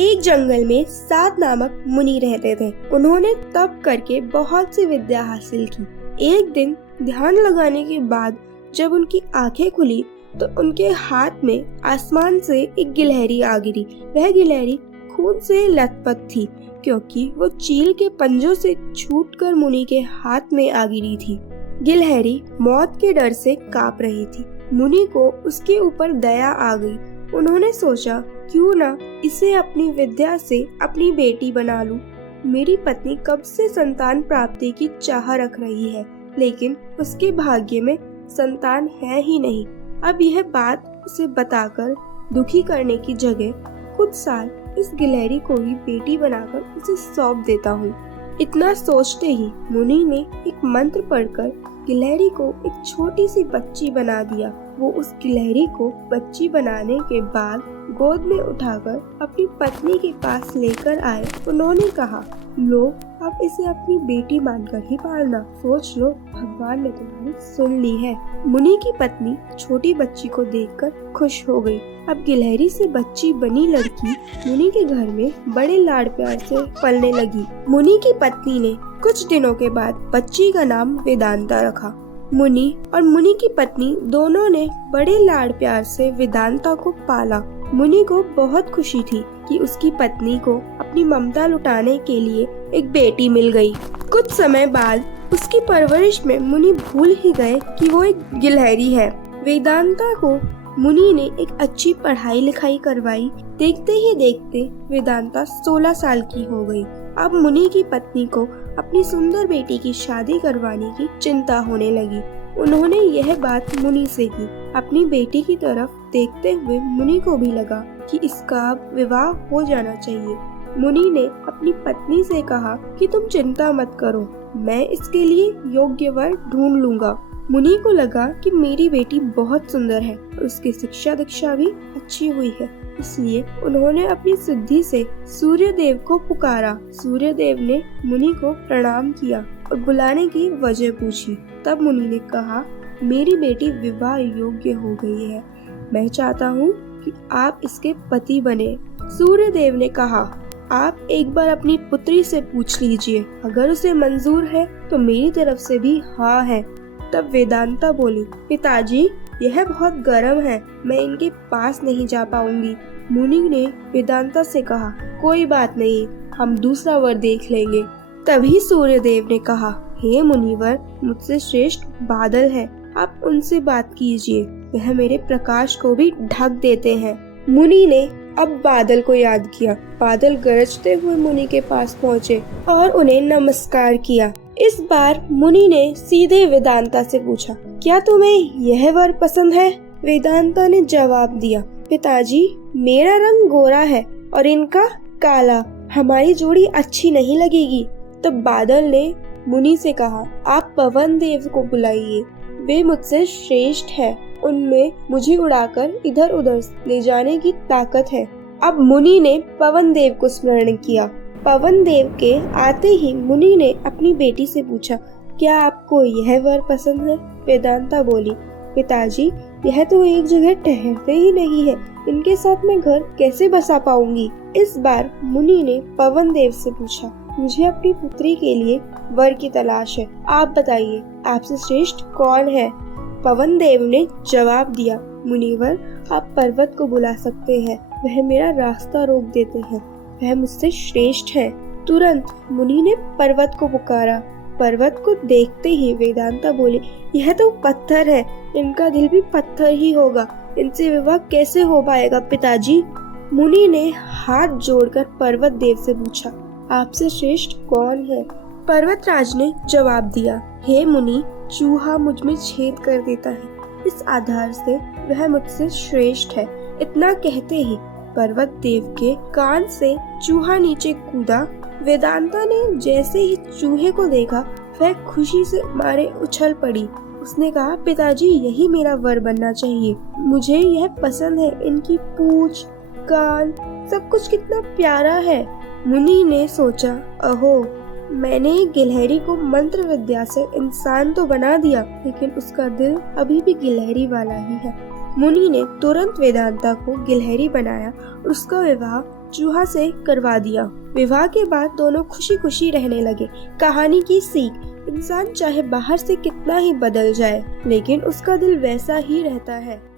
एक जंगल में सात नामक मुनि रहते थे। उन्होंने तप करके बहुत सी विद्या हासिल की। एक दिन ध्यान लगाने के बाद जब उनकी आंखें खुली तो उनके हाथ में आसमान से एक गिलहरी आ गिरी। वह गिलहरी खून से लथपथ थी क्योंकि वो चील के पंजों से छूटकर मुनि के हाथ में आ गिरी थी। गिलहरी मौत के डर से कांप रही थी। मुनि को उसके ऊपर दया आ गई। उन्होंने सोचा, क्यों ना इसे अपनी विद्या से अपनी बेटी बना लूं। मेरी पत्नी कब से संतान प्राप्ति की चाह रख रही है, लेकिन उसके भाग्य में संतान है ही नहीं। अब यह बात उसे बताकर दुखी करने की जगह कुछ साल इस गिलहरी को ही बेटी बनाकर उसे सौंप देता हूँ। इतना सोचते ही मुनि ने एक मंत्र पढ़कर गिलहरी को एक छोटी सी बच्ची बना दिया। वो उस गिलहरी को बच्ची बनाने के बाद गोद में उठाकर अपनी पत्नी के पास लेकर आए। उन्होंने कहा, लो अब इसे अपनी बेटी मानकर ही पालना। सोच लो, भगवान ने तुम्हारी सुन ली है। मुनि की पत्नी छोटी बच्ची को देखकर खुश हो गई। अब गिलहरी से बच्ची बनी लड़की मुनि के घर में बड़े लाड प्यार से पलने लगी। मुनि की पत्नी ने कुछ दिनों के बाद बच्ची का नाम वेदांता रखा। मुनि और मुनि की पत्नी दोनों ने बड़े लाड प्यार से वेदांता को पाला। मुनि को बहुत खुशी थी कि उसकी पत्नी को अपनी ममता लुटाने के लिए एक बेटी मिल गई। कुछ समय बाद उसकी परवरिश में मुनि भूल ही गए कि वो एक गिलहरी है। वेदांता को मुनि ने एक अच्छी पढ़ाई लिखाई करवाई। देखते ही देखते वेदांता 16 साल की हो गई। अब मुनि की पत्नी को अपनी सुंदर बेटी की शादी करवाने की चिंता होने लगी। उन्होंने यह बात मुनि से की। अपनी बेटी की तरफ देखते हुए मुनि को भी लगा कि इसका विवाह हो जाना चाहिए। मुनि ने अपनी पत्नी से कहा कि तुम चिंता मत करो, मैं इसके लिए योग्य वर ढूंढ लूंगा। मुनि को लगा कि मेरी बेटी बहुत सुंदर है और उसकी शिक्षा दीक्षा भी अच्छी हुई है, इसलिए उन्होंने अपनी सिद्धि से सूर्य देव को पुकारा। सूर्य देव ने मुनि को प्रणाम किया और बुलाने की वजह पूछी। तब मुनि ने कहा, मेरी बेटी विवाह योग्य हो गई है, मैं चाहता हूँ कि आप इसके पति बने। सूर्य देव ने कहा, आप एक बार अपनी पुत्री से पूछ लीजिए, अगर उसे मंजूर है तो मेरी तरफ से भी हाँ है। तब वेदांता बोली, पिताजी यह बहुत गर्म है, मैं इनके पास नहीं जा पाऊंगी। मुनि ने वेदांता से कहा, कोई बात नहीं, हम दूसरा वर देख लेंगे। तभी सूर्य देव ने कहा, हे मुनिवर, मुझसे श्रेष्ठ बादल है, आप उनसे बात कीजिए, वह मेरे प्रकाश को भी ढक देते हैं। मुनि ने अब बादल को याद किया। बादल गरजते हुए मुनि के पास पहुँचे और उन्हें नमस्कार किया। इस बार मुनि ने सीधे वेदांता से पूछा, क्या तुम्हें यह वर पसंद है? वेदांता ने जवाब दिया, पिताजी मेरा रंग गोरा है और इनका काला, हमारी जोड़ी अच्छी नहीं लगेगी। तब बादल ने मुनि से कहा, आप पवन देव को बुलाइए, वे मुझसे श्रेष्ठ है, उनमें मुझे उड़ाकर इधर उधर ले जाने की ताकत है। अब मुनि ने पवन देव को स्मरण किया। पवन देव के आते ही मुनि ने अपनी बेटी से पूछा, क्या आपको यह वर पसंद है? वेदांता बोली, पिताजी यह तो एक जगह ठहरते ही नहीं है, इनके साथ मैं घर कैसे बसा पाऊंगी? इस बार मुनि ने पवन देव से पूछा, मुझे अपनी पुत्री के लिए वर की तलाश है, आप बताइए आपसे श्रेष्ठ कौन है? पवन देव ने जवाब दिया, मुनिवर आप पर्वत को बुला सकते हैं, वह मेरा रास्ता रोक देते हैं, वह मुझसे श्रेष्ठ है। तुरंत मुनि ने पर्वत को पुकारा। पर्वत को देखते ही वेदांता बोले, यह तो पत्थर है, इनका दिल भी पत्थर ही होगा, इनसे विवाह कैसे हो पाएगा पिताजी? मुनि ने हाथ जोड़कर पर्वत देव से पूछा, आपसे श्रेष्ठ कौन है? पर्वतराज ने जवाब दिया, हे मुनि, चूहा मुझ में छेद कर देता है, इस आधार से वह मुझसे श्रेष्ठ है। इतना कहते ही पर्वत देव के कान से चूहा नीचे कूदा। वेदांता ने जैसे ही चूहे को देखा, वह खुशी से मारे उछल पड़ी। उसने कहा, पिताजी यही मेरा वर बनना चाहिए, मुझे यह पसंद है, इनकी पूंछ, कान, सब कुछ कितना प्यारा है। मुनि ने सोचा, अहो, मैंने गिलहरी को मंत्र विद्या से इंसान तो बना दिया, लेकिन उसका दिल अभी भी गिलहरी वाला ही है। मुनि ने तुरंत वेदांता को गिलहरी बनाया और उसका विवाह चूहा से करवा दिया। विवाह के बाद दोनों खुशी खुशी रहने लगे। कहानी की सीख, इंसान चाहे बाहर से कितना ही बदल जाए लेकिन उसका दिल वैसा ही रहता है।